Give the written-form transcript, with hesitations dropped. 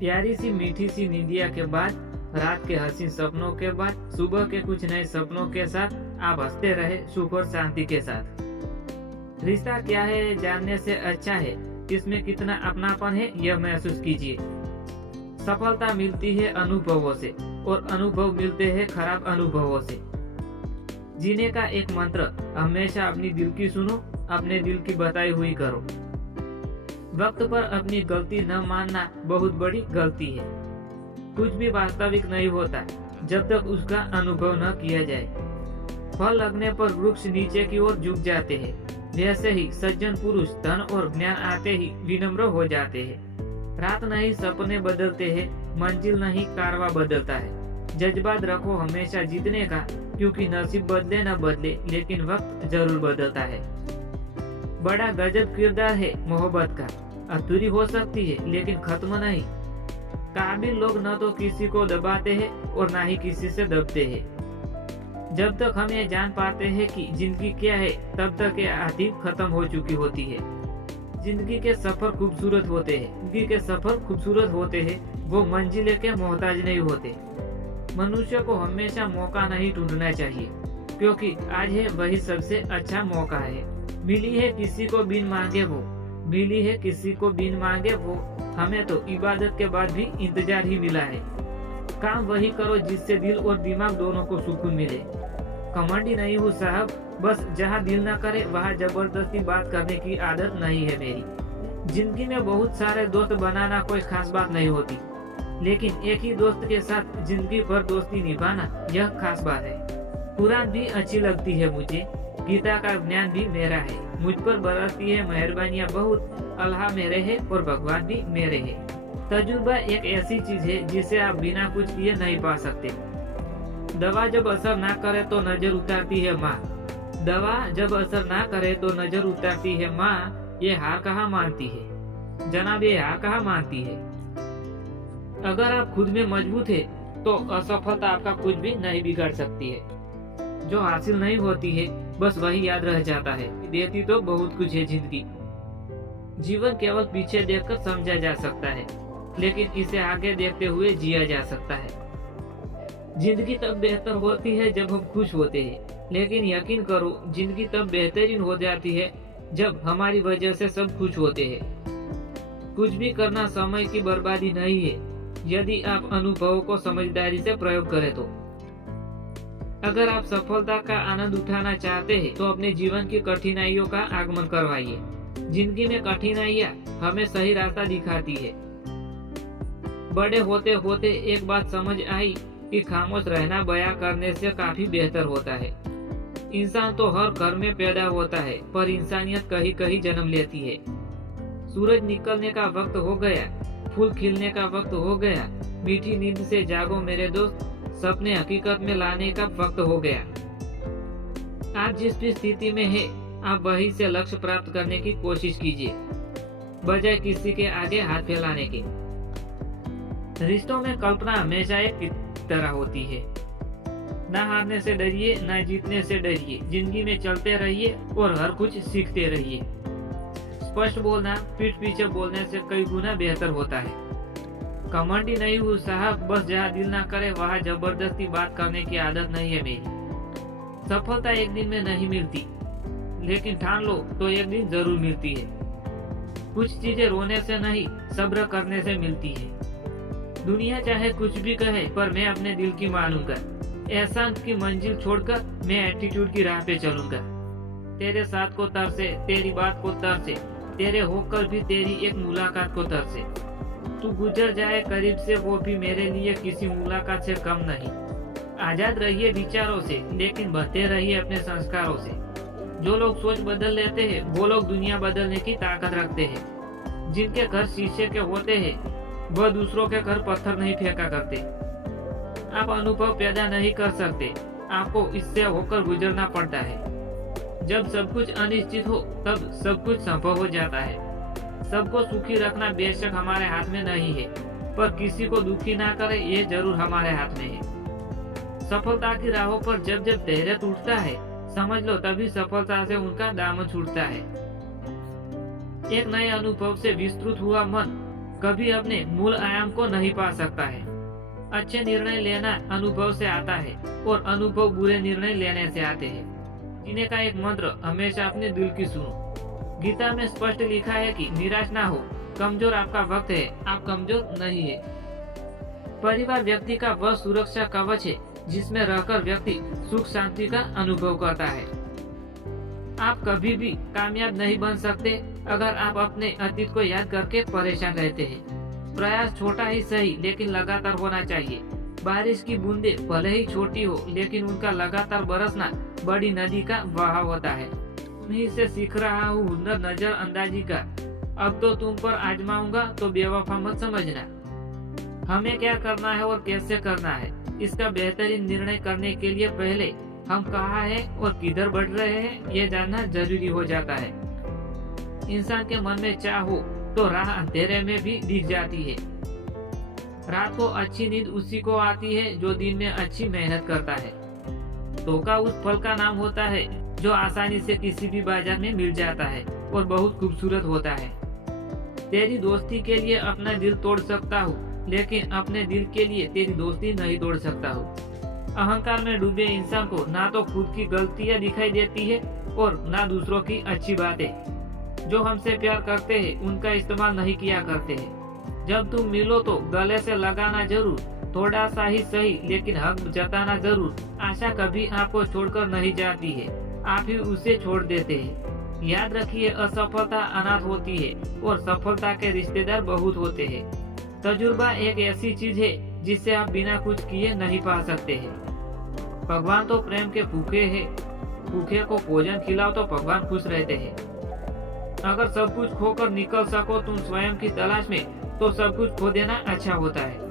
प्यारी सी मीठी सी नींदिया के बाद, रात के हसीन सपनों के बाद, सुबह के कुछ नए सपनों के साथ आप हंसते रहे सुख और शांति के साथ। रिश्ता क्या है जानने से अच्छा है इसमें कितना अपनापन है यह महसूस कीजिए। सफलता मिलती है अनुभवों से और अनुभव मिलते हैं खराब अनुभवों से। जीने का एक मंत्र, हमेशा अपनी दिल की सुनो, अपने दिल की बताई हुई करो। वक्त पर अपनी गलती न मानना बहुत बड़ी गलती है। कुछ भी वास्तविक नहीं होता जब तक उसका अनुभव न किया जाए। फल लगने पर वृक्ष नीचे की ओर झुक जाते हैं, वैसे ही सज्जन पुरुष धन और ज्ञान आते ही विनम्र हो जाते हैं। रात नहीं सपने बदलते हैं, मंजिल नहीं कारवा बदलता है। जज्बात रखो हमेशा जीतने का, क्योंकि नसीब बदले न बदले लेकिन वक्त जरूर बदलता है। बड़ा गजब किरदार है मोहब्बत का, अधूरी हो सकती है लेकिन खत्म नहीं। काबिल लोग न तो किसी को दबाते हैं और न ही किसी से दबते हैं। जब तक हम ये जान पाते हैं कि जिंदगी क्या है तब तक ये आदि खत्म हो चुकी होती है। जिंदगी के सफर खूबसूरत होते हैं, जिंदगी के सफर खूबसूरत होते हैं, वो मंजिल के मोहताज नहीं होते। मनुष्य को हमेशा मौका नहीं ढूंढना चाहिए, क्योंकि आज है वही सबसे अच्छा मौका है। मिली है किसी को बिन मांगे वो, मिली है किसी को बिन मांगे वो, हमें तो इबादत के बाद भी इंतजार ही मिला है। काम वही करो जिससे दिल और दिमाग दोनों को सुकून मिले। कमांडी नहीं हूँ साहब, बस जहाँ दिल ना करे वहाँ जबरदस्ती बात करने की आदत नहीं है मेरी। जिंदगी में बहुत सारे दोस्त बनाना कोई खास बात नहीं होती, लेकिन एक ही दोस्त के साथ जिंदगी भर दोस्ती निभाना यह खास बात है। कुरान भी अच्छी लगती है मुझे, गीता का ज्ञान भी मेरा है। मुझ पर बरसती है मेहरबानियाँ बहुत, अल्लाह मेरे है और भगवान भी मेरे है। तजुर्बा एक ऐसी चीज है जिसे आप बिना कुछ किए नहीं पा सकते। दवा जब असर ना करे तो नजर उतारती है माँ, दवा जब असर ना करे तो नजर उतारती है माँ। ये हार कहाँ मानती है जनाब, ये हार कहाँ मानती है। अगर आप खुद में मजबूत है तो असफलता आपका कुछ भी नहीं बिगाड़ सकती है। जो हासिल नहीं होती है बस वही याद रह जाता है। देती तो बहुत कुछ है जिंदगी। जीवन केवल पीछे देखकर समझा जा सकता है, लेकिन इसे आगे देखते हुए जिया जा सकता है। जिंदगी तब बेहतर होती है जब हम खुश होते हैं, लेकिन यकीन करो जिंदगी तब बेहतरीन हो जाती है जब हमारी वजह से सब खुश होते हैं। कुछ भी करना समय की बर्बादी नहीं है, यदि आप अनुभवों को समझदारी से प्रयोग करें तो। अगर आप सफलता का आनंद उठाना चाहते हैं तो अपने जीवन की कठिनाइयों का आगमन करवाइए। जिंदगी में कठिनाइयाँ हमें सही रास्ता दिखाती है। बड़े होते होते एक बात समझ आई कि खामोश रहना बयां करने से काफी बेहतर होता है। इंसान तो हर घर में पैदा होता है, पर इंसानियत कहीं कहीं जन्म लेती है। सूरज निकलने का वक्त हो गया, फूल खिलने का वक्त हो गया। मीठी नींद से जागो मेरे दोस्त, सपने हकीकत में लाने का वक्त हो गया। आप जिस भी स्थिति में है, आप वहीं से लक्ष्य प्राप्त करने की कोशिश कीजिए, बजाय किसी के आगे हाथ फैलाने के। रिश्तों में कल्पना हमेशा एक तरह होती है। ना हारने से डरिए, ना जीतने से डरिए। जिंदगी में चलते रहिए और हर कुछ सीखते रहिए। स्पष्ट बोलना पीठ पीछे बोलने से कई गुना बेहतर होता है। कमांडी नहीं हूँ साहब, बस जहाँ दिल ना करे वहाँ जबरदस्ती बात करने की आदत नहीं है मेरी। सफलता एक दिन में नहीं मिलती, लेकिन ठान लो तो एक दिन जरूर मिलती है। कुछ चीजें रोने से नहीं, सब्र करने से मिलती है। दुनिया चाहे कुछ भी कहे, पर मैं अपने दिल की मानूंगा। एहसान की मंजिल छोड़कर मैं एटीट्यूड की राह पे चलूंगा। तेरे साथ को तरसे, तेरी बात को तरसे, तेरे होकर भी तेरी एक मुलाकात को तरसे। तू गुजर जाए करीब से, वो भी मेरे लिए किसी मुलाकात से कम नहीं। आजाद रहिए विचारों से, लेकिन बढ़ते रहिए अपने संस्कारों से। जो लोग सोच बदल लेते हैं वो लोग दुनिया बदलने की ताकत रखते हैं। जिनके घर शीशे के होते हैं वह दूसरों के घर पत्थर नहीं फेंका करते। आप अनुभव पैदा नहीं कर सकते, आपको इससे होकर गुजरना पड़ता है। जब सब कुछ अनिश्चित हो तब सब कुछ संभव हो जाता है। सबको सुखी रखना बेशक हमारे हाथ में नहीं है, पर किसी को दुखी ना करे ये जरूर हमारे हाथ में है। सफलता की राहों पर जब जब धैर्य टूटता है, समझ लो तभी सफलता से उनका दामन छूटता है। एक नए अनुभव से विस्तृत हुआ मन कभी अपने मूल आयाम को नहीं पा सकता है। अच्छे निर्णय लेना अनुभव से आता है और अनुभव बुरे निर्णय लेने से आते हैं। जीने का एक मंत्र, हमेशा अपने दिल की सुनो। गीता में स्पष्ट लिखा है कि निराश ना हो, कमजोर आपका वक्त है, आप कमजोर नहीं है। परिवार व्यक्ति का वह सुरक्षा कवच है जिसमें रहकर व्यक्ति सुख शांति का अनुभव करता है। आप कभी भी कामयाब नहीं बन सकते अगर आप अपने अतीत को याद करके परेशान रहते हैं। प्रयास छोटा ही सही लेकिन लगातार होना चाहिए। बारिश की बूंदें भले ही छोटी हो लेकिन उनका लगातार बरसना बड़ी नदी का बहाव होता है। मैं से सीख रहा हूँ हुनर नजरअंदाजी का, अब तो तुम पर आजमाऊंगा तो बेवफा मत समझना। हमें क्या करना है और कैसे करना है, इसका बेहतरीन निर्णय करने के लिए पहले हम कहाँ हैं और किधर बढ़ रहे हैं ये जानना जरूरी हो जाता है। इंसान के मन में चाह हो तो राह अंधेरे में भी दिख जाती है। रात को अच्छी नींद उसी को आती है जो दिन में अच्छी मेहनत करता है। धोखा उस फल का नाम होता है जो आसानी से किसी भी बाजार में मिल जाता है और बहुत खूबसूरत होता है। तेरी दोस्ती के लिए अपना दिल तोड़ सकता हूँ लेकिन अपने दिल के लिए तेरी दोस्ती नहीं तोड़ सकता हूँ। अहंकार में डूबे इंसान को ना तो खुद की गलतियाँ दिखाई देती है और ना दूसरों की अच्छी बातें। जो हमसे प्यार करते हैं उनका इस्तेमाल नहीं किया करते हैं। जब तुम मिलो तो गले से लगाना जरूर, थोड़ा सा ही सही लेकिन हक जताना जरूर। आशा कभी आपको छोड़कर नहीं जाती है, आप ही उसे छोड़ देते हैं। याद रखिए, असफलता अनाथ होती है और सफलता के रिश्तेदार बहुत होते हैं। तजुर्बा एक ऐसी चीज है जिससे आप बिना कुछ किए नहीं पा सकते हैं। भगवान तो प्रेम के भूखे हैं, भूखे को भोजन खिलाओ तो भगवान खुश रहते हैं। अगर सब कुछ खोकर निकल सको तुम स्वयं की तलाश में तो सब कुछ खो देना अच्छा होता है।